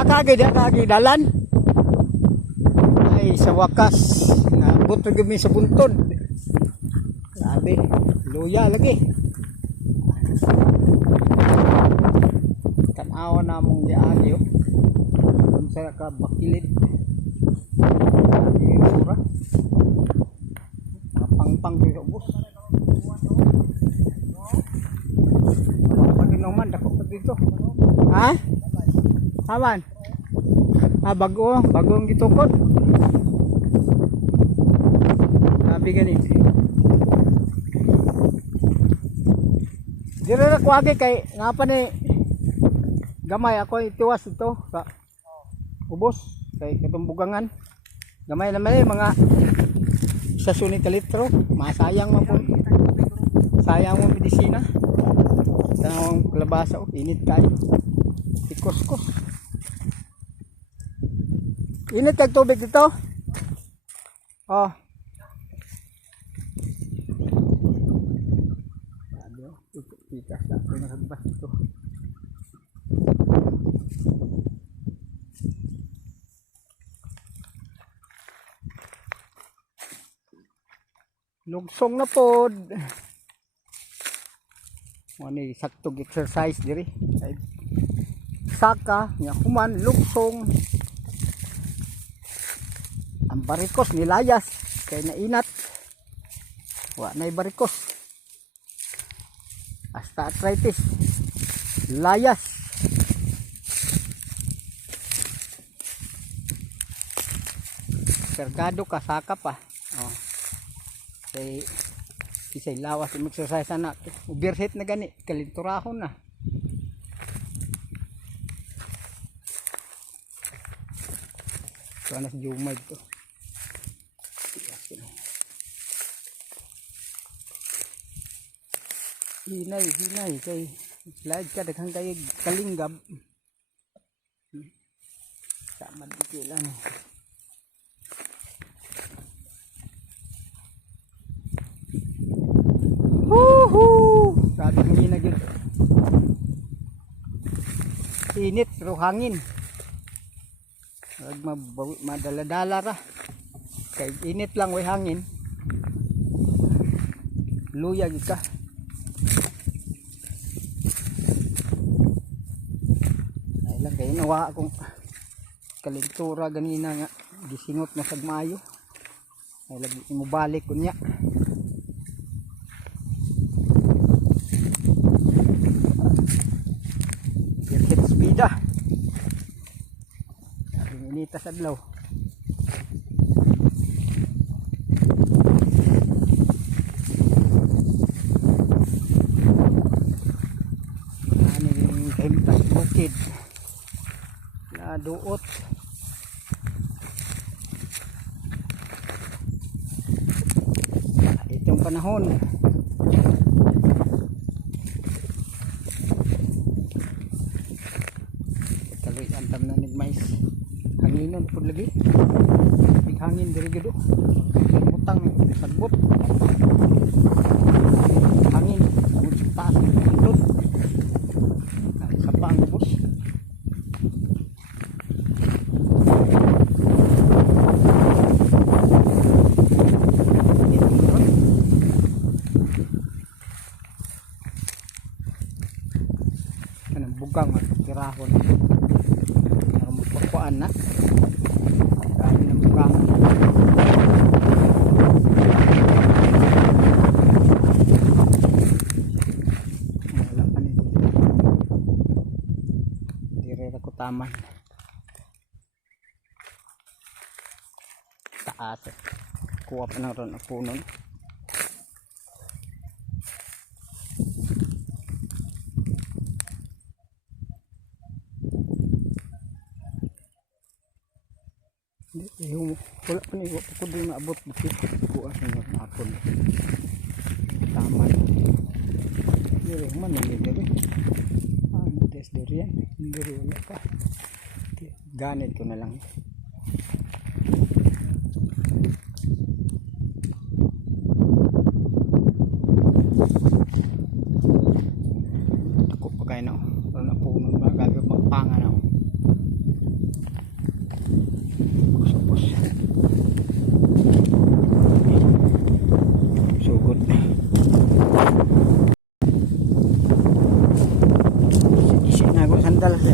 Kakagidalan. Ay sa wakas naabot ra gyud mi sa buntod. Grabe, luya lagi. Tanaw na mong diagyo. Unsa ka bakilid. Yung sura. Pang sa ubos. Paginoman dako pa dito. Ha? Awan. Bagong gitukod. Sabi ganit. Dire ra kuwagi kay ngapa ni gamay ako itiwas ito sa ubos kay katumbugangan. Gamay naman mga sa sunit litro, masayang mo po. Sayang mo medisina. Tanawang kalabasa o init kayo. Ikus-kus. Init kag tubig dito. Oh. Aduh, kita sa pinagbas ito. Lugsong na pod. Mani saktog exercise diri. Saka nya human lugsong. Ang barikos nilayas kay nainat. Wa nay barikos. Hasta arthritis. Layas. Kargado ka saka pa. Oh. Kay isay lawas mag-exercise na overheat na gani kalinturahon na so anas jumay to hinay kay slide ka daghang kay kalinggab sama dikilan Grabe ng inag yun. Init pero hangin. Madala-dala ra. Kay init lang way hangin. Luya gid ka. Ay lang kay nawa akong kalintura ganina nga gisingot na sagmayo. Ay lagi mo balik kunya. Bida. Inita sa adlaw. Ano yung kahimtas bukid. Naduot. Itong panahon. Antam na nagmais hanginan pud lagi big hangin diri gid utang sagbot hangin ug taas pud sa pang bus kanang bugang tirahon magpakuan na dami ng bukang wala pa nito dire ko taman taas kuha pa na ron ang punon yung wala pa niyo ko din naabot dito kuha sa nakon taman dire man ni dire test dire yan dire wala pa ganit ko na lang ako pa kayo na puno na gagawin magpanga na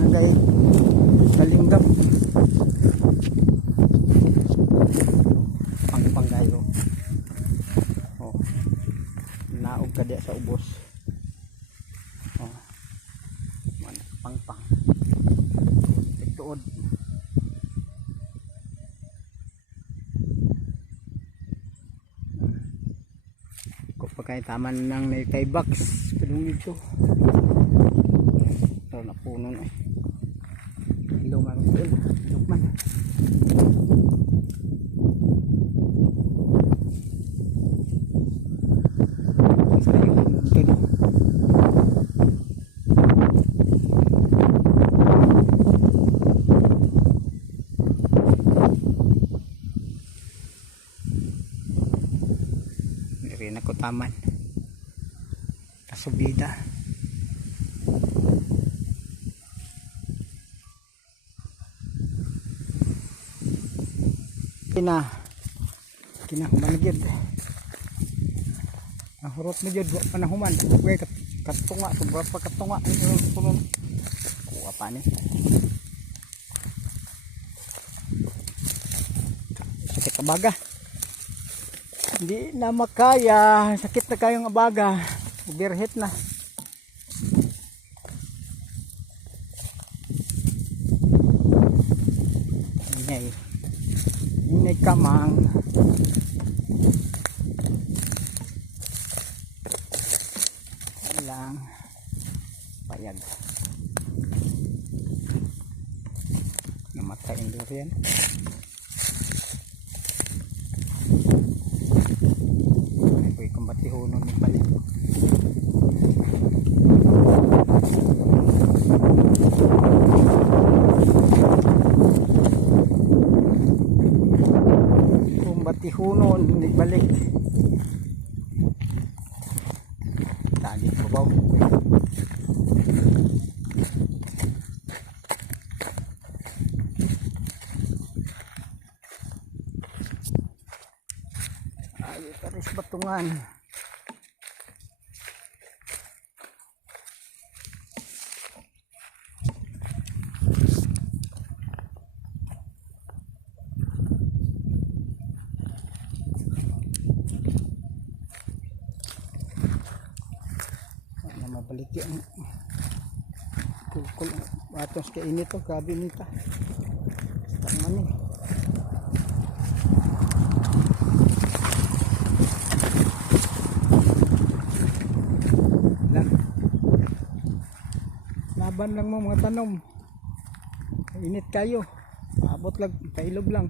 nagay kalinggam pang kayo. Oh, naog ka diya sa ubos. Oh, pang tuod. Pagkay taman ng naitay box padung dito. Ito na puno na eh. Ilungan ko ito. Lukman. Rin ako taman kasubida. Kinahuman gyud nahurot mo gyud wa panahuman way katunga sobra pa katunga puno kuha pa ni sakit abaga. Hindi na makaya, sakit na kayong abaga, overheat na. Inay kamang. Lang payag. Namatay yung durian. Huno ni balik. Kumbati huno ni balik. Tagi babaw. Ay, taris batungan. Mabalik yan kul atos ka init to grabe nita tama ni laban lang mo mga tanom init kayo paabot lag kailog lang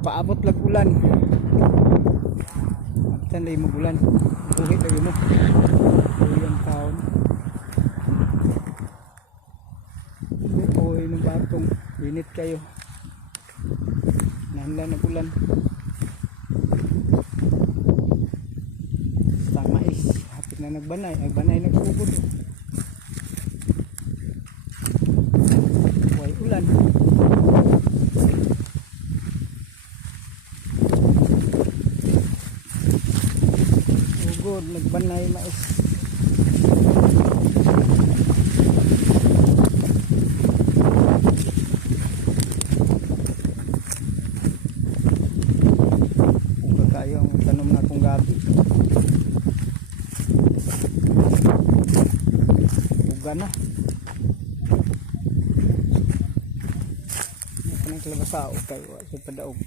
paabot lag ulan tanday mo ulan buhit lagi mo ulan taon buhay ng batong init kayo nahanlan ng ulan tang mais hapit na nagbanay nagpugod buhay ulan ugod nagbanay mais yung tanom na kong gabi uga na kanang kalabasa o kayo sa padaog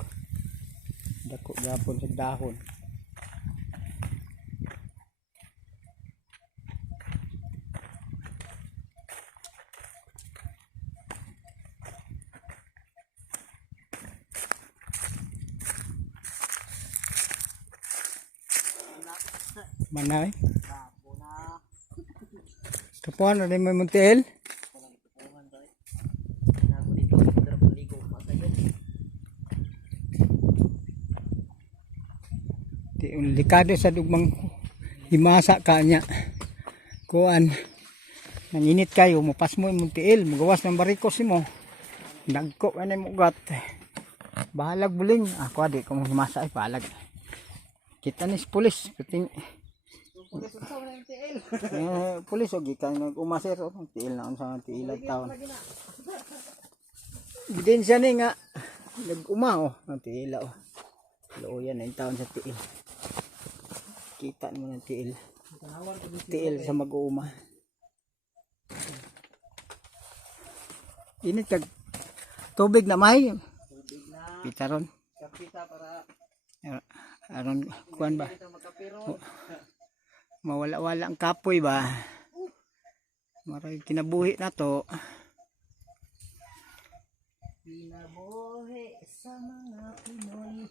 dako gapon sa dahon manay kapuan na rin may muntiil likado sa dugmang himasa kanya kuan nanginit kayo mupas mo yung muntiil magawas ng barikos mo nagko anay mo ugat bahalag buling ako di ko himasa ay bahalag kita ni pulis puting Pulis unsa man yung tiil. Pulis o gikan nag-umasir o tiil na unsa nga tiil ang taon. Ebidensya ni nga nag-uma o ang tiil o. Looyan na yung taon sa tiil. Kita mo ng tiil. Tiil sa mag-uuma. Init kag tubig na may. Tubig na. Pitaron. Kapita para Aron kuan ba? dito magkapiro. Mawala-wala ang kapoy ba? Maray kinabuhi na to. Pinabuhi sa mga Pinoy.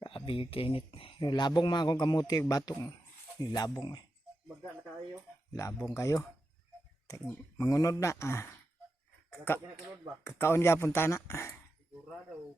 Grabe yung kainit. Yung labong mga akong kamuti, batong. Yung labong eh. Baga na kayo. Labong kayo. Mangunod na. Kinakulod ba? Kakaon niya punta na. Sigurado.